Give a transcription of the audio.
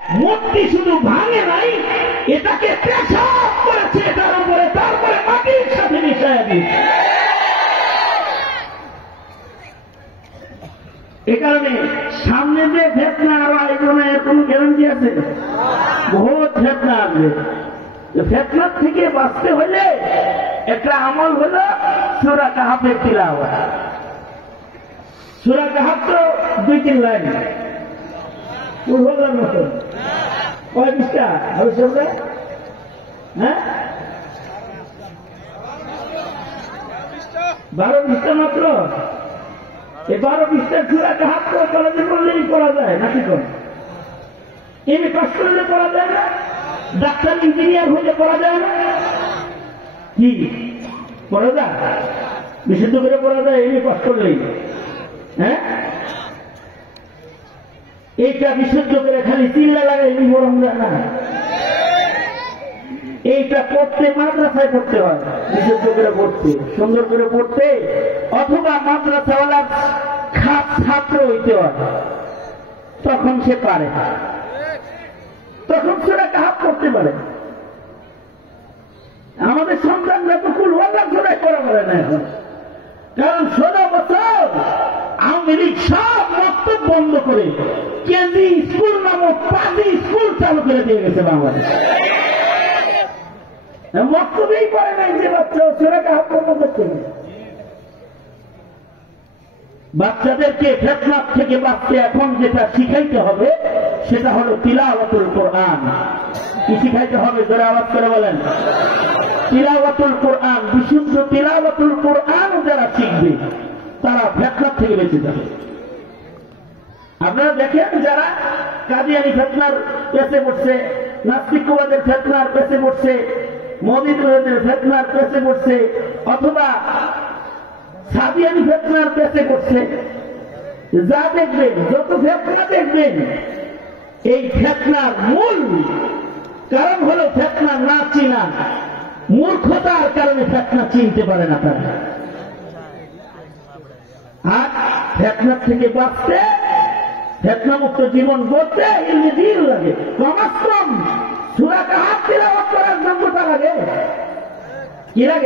মূর্তি শুধু ভাঙে নাই, এটাকে পেশাব করেছে এটার উপরে, তারপরে মাটির সাথে মিশিয়ে দিয়েছে। এ কারণে সামনে যে ফেতনা আরো আয়োজনে কোন গ্যারান্টি আছে? বহুত ফেতনা আসবে। ফেতনার থেকে বাঁচতে হলে একটা আমল হলো সূরা কাহাফের তিলাওয়াত। সূরা কাহাফ তো 2-3 লাইন পূর্বলার মতো। কয় পৃষ্ঠা হবে সবটা? হ্যাঁ, 12 পৃষ্ঠা মাত্র। এই 12 পৃষ্ঠার সূরা কাহাফ তো কলেজে পড়লেই পড়া যায় নাকি? কোন এমনি পাস করলে পড়া যায় না? ডাক্তার ইঞ্জিনিয়ার হইলে পড়া যায় না? কি পড়া যায়? বিশুদ্ধ করে পড়া যায় এমনি পাস করলেই? হ্যাঁ, এইটা বিশুদ্ধ করে খালি চিল্লা লাগাই পড়া যায় না। এইটা পড়তে মাদ্রাসায় পড়তে হয়, বিশুদ্ধ করে পড়তে, সুন্দর করে পড়তে, অথবা মাদ্রাসাওয়ালার খাপ ছাত্র হইতে হয়, তখন সে পারে, তখন সূরা কাহাফ পড়তে পারে। আমাদের সন্তানরা তো কুল ওয়াল্লাহ সূরা পড়া পারে না এখন, কারণ 16 বছর আওয়ামী লীগ সব মক্তব বন্ধ করে কেন্দ্রীয় স্কুল নামক পাজি স্কুল চালু করে দিয়ে গেছে বাংলাদেশ। মক্তবেই পড়ে নাই যে বাচ্চা সূরা কাহাফ পড়তে পারছে। বাচ্চাদেরকে ফিতনার থেকে বাঁচতে এখন যেটা শিখাইতে হবে সেটা হলো তিলাওয়াতুল কোরআন। কি শিখাইতে হবে? জোরে আওয়াজ করে বলেন। তিলাওয়াতুল কোরআন, বিশুদ্ধ তিলাওয়াতুল কোরআন যারা শিখবে তারা ফিতনার থেকে বেঁচে যাবে। আপনারা দেখেন যারা কাদিয়ানি ফিতনার পেছে পড়ছে, নাস্তিকবাদের ফিতনার পেছে পড়ছে, মৌলবীদের ফিতনার পেছে পড়ছে, অথবা সাদিয়ানি ফিতনার পেছে পড়ছে, যা দেখবেন, যত ফিতনা দেখবেন, এই ফিতনার মূল কারণ হলো ফিতনা না চিনা, মূর্খতার কারণে ফিতনা চিনতে পারে না তারা। আর ফিতনার থেকে বাঁচতে, ফিতনা মুক্ত জীবন গড়তে ইলমে দিন লাগে, কমাস কম সূরা কাহাফ তিলাওয়াত করার যোগ্যতা লাগে। কি লাগে?